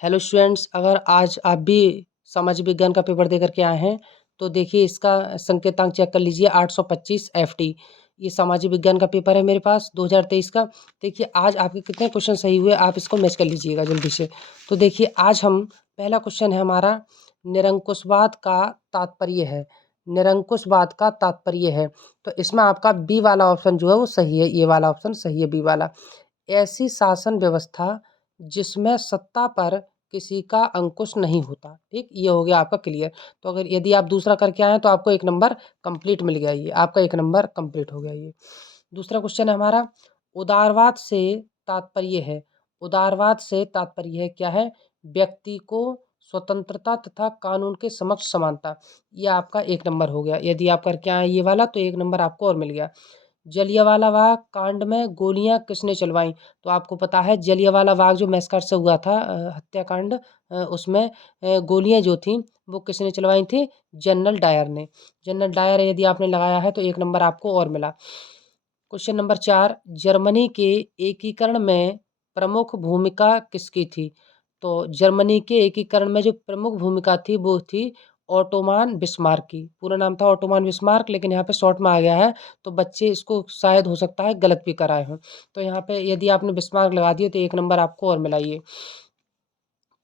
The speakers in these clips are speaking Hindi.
हेलो स्टूडेंट्स, अगर आज आप भी सामाजिक विज्ञान का पेपर दे करके आए हैं तो देखिए इसका संकेतांक चेक कर लीजिए 825 FT। ये सामाजिक विज्ञान का पेपर है मेरे पास 2023 का। देखिए आज आपके कितने क्वेश्चन सही हुए आप इसको मैच कर लीजिएगा जल्दी से। तो देखिए आज हम पहला क्वेश्चन है हमारा, निरंकुशवाद का तात्पर्य है। निरंकुशवाद का तात्पर्य है तो इसमें आपका बी वाला ऑप्शन जो है वो सही है, ये वाला ऑप्शन सही है, बी वाला। ऐसी शासन व्यवस्था जिसमें सत्ता पर किसी का अंकुश नहीं होता। ठीक, ये हो गया आपका क्लियर। तो अगर यदि आप दूसरा करके आए हैं तो आपको एक नंबर कंप्लीट मिल गया, ये आपका एक नंबर कंप्लीट हो गया। ये दूसरा क्वेश्चन है हमारा, उदारवाद से तात्पर्य है। उदारवाद से तात्पर्य है क्या है? व्यक्ति को स्वतंत्रता तथा कानून के समक्ष समानता। ये आपका एक नंबर हो गया। यदि आप करके आए ये वाला तो एक नंबर आपको और मिल गया। जलियांवाला बाग कांड में गोलियां किसने चलवाई? तो आपको पता है जलियांवाला बाग जो मैसकर से हुआ था, हत्याकांड, उसमें गोलियां जो थी वो किसने चलवाई थी? जनरल डायर ने। जनरल डायर यदि आपने लगाया है तो एक नंबर आपको और मिला। क्वेश्चन नंबर 4, जर्मनी के एकीकरण में प्रमुख भूमिका किसकी थी? तो जर्मनी के एकीकरण में जो प्रमुख भूमिका थी वो थी ऑटोमान बिस्मार्क की। पूरा नाम था ऑटोमान बिस्मार्क, लेकिन यहाँ पे शॉर्ट में आ गया है तो बच्चे इसको शायद हो सकता है गलत भी कराए हों। तो यहाँ पे यदि आपने बिस्मार्क लगा दिया तो एक नंबर आपको और मिलाइए।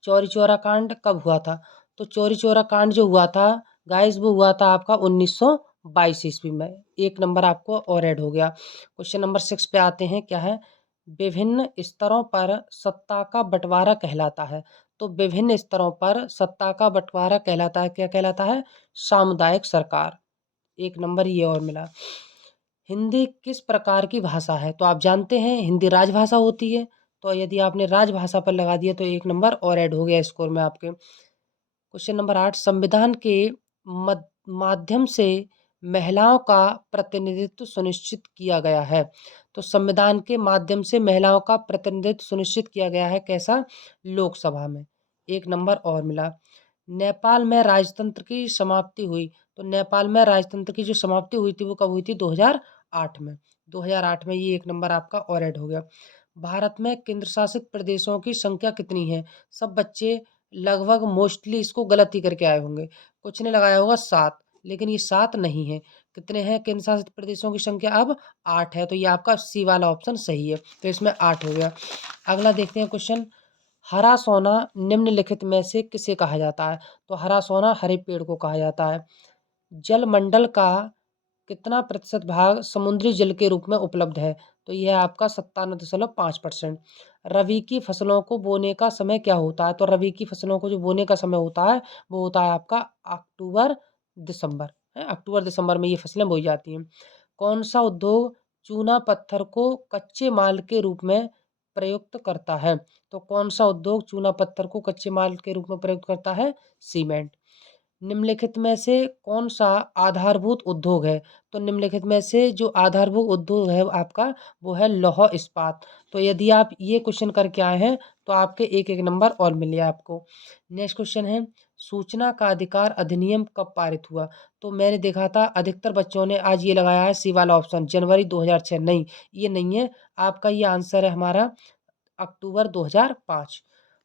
चौरी चौरा कांड कब हुआ था? तो चौरी चौरा कांड जो हुआ था गाइस वो हुआ था आपका 1922 ईस्वी में। एक नंबर आपको और ऐड हो गया। क्वेश्चन नंबर 6 पे आते हैं, क्या है? विभिन्न स्तरों पर सत्ता का बंटवारा कहलाता है। तो विभिन्न स्तरों पर सत्ता का बंटवारा कहलाता है, क्या कहलाता है? सामुदायिक सरकार। एक नंबर ये और मिला। हिंदी किस प्रकार की भाषा है? तो आप जानते हैं हिंदी राजभाषा होती है। तो यदि आपने राजभाषा पर लगा दिया तो एक नंबर और ऐड हो गया स्कोर में आपके। क्वेश्चन नंबर 8, संविधान के माध्यम से महिलाओं का प्रतिनिधित्व सुनिश्चित किया गया है। तो संविधान के माध्यम से महिलाओं का प्रतिनिधित्व सुनिश्चित किया गया है, कैसा? लोकसभा में। एक नंबर और मिला। नेपाल में राजतंत्र की समाप्ति हुई। तो नेपाल में राजतंत्र की जो समाप्ति हुई थी वो कब हुई थी? 2008 में। 2008 में, ये एक नंबर आपका और ऐड हो गया। भारत में केंद्र शासित प्रदेशों की संख्या कितनी है? सब बच्चे लगभग मोस्टली इसको गलत ही करके आए होंगे। कुछ ने लगाया होगा 7, लेकिन ये 7 नहीं है। कितने हैं केंद्र शासित प्रदेशों की संख्या? अब 8 है। तो ये आपका सी वाला ऑप्शन सही है, तो इसमें 8 हो गया। अगला देखते हैं क्वेश्चन, हरा सोना निम्नलिखित में से किसे कहा जाता है? तो हरा सोना हरे पेड़ को कहा जाता है। जलमंडल का कितना प्रतिशत भाग समुद्री जल के रूप में उपलब्ध है? तो यह आपका 97.5%। रबी की फसलों को बोने का समय क्या होता है? तो रबी की फसलों को जो बोने का समय होता है वो होता है आपका अक्टूबर दिसंबर है। अक्टूबर दिसंबर में ये फसलें बोई जाती हैं। कौन सा उद्योग चूना पत्थर को कच्चे माल के रूप में प्रयुक्त करता है? तो कौन सा उद्योग चूना पत्थर को कच्चे माल के रूप में प्रयुक्त करता है? सीमेंट। निम्नलिखित में से कौन सा आधारभूत उद्योग है? तो निम्नलिखित में से जो आधारभूत उद्योग है आपका वो है लौह इस्पात। तो यदि आप ये क्वेश्चन करके आए हैं तो आपके एक एक नंबर और मिले आपको। नेक्स्ट क्वेश्चन है, सूचना का अधिकार अधिनियम कब पारित हुआ? तो मैंने देखा था अधिकतर बच्चों ने आज ये लगाया है सी वाला ऑप्शन, जनवरी 2006। नहीं, ये नहीं है आपका, ये आंसर है हमारा अक्टूबर 2005।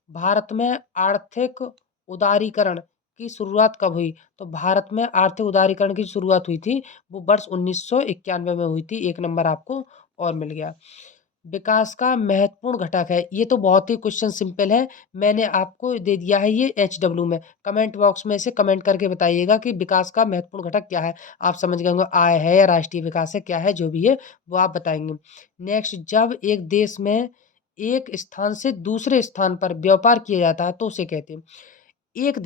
भारत में आर्थिक उदारीकरण की शुरुआत कब हुई? तो भारत में आर्थिक उदारीकरण की शुरुआत हुई थी वो वर्ष 1991 में हुई थी। एक नंबर आपको और मिल गया। विकास का महत्वपूर्ण घटक है, ये तो बहुत ही क्वेश्चन सिंपल है, मैंने आपको दे दिया है ये HW में। कमेंट बॉक्स में से कमेंट करके बताइएगा कि विकास का महत्वपूर्ण घटक क्या है। आप समझ गए होंगे, आय है या राष्ट्रीय विकास है, क्या है, जो भी है वो आप बताएंगे। नेक्स्ट, जब एक देश में एक स्थान से दूसरे स्थान पर व्यापार किया जाता है तो उसे कहते हैं, एक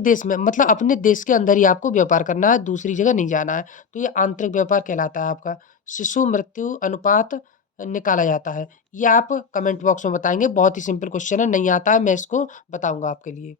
देश में मतलब अपने देश के अंदर ही आपको व्यापार करना है, दूसरी जगह नहीं जाना है, तो ये आंतरिक व्यापार कहलाता है आपका। शिशु मृत्यु अनुपात निकाला जाता है, ये आप कमेंट बॉक्स में बताएंगे। बहुत ही सिंपल क्वेश्चन है, नहीं आता है मैं इसको बताऊंगा आपके लिए।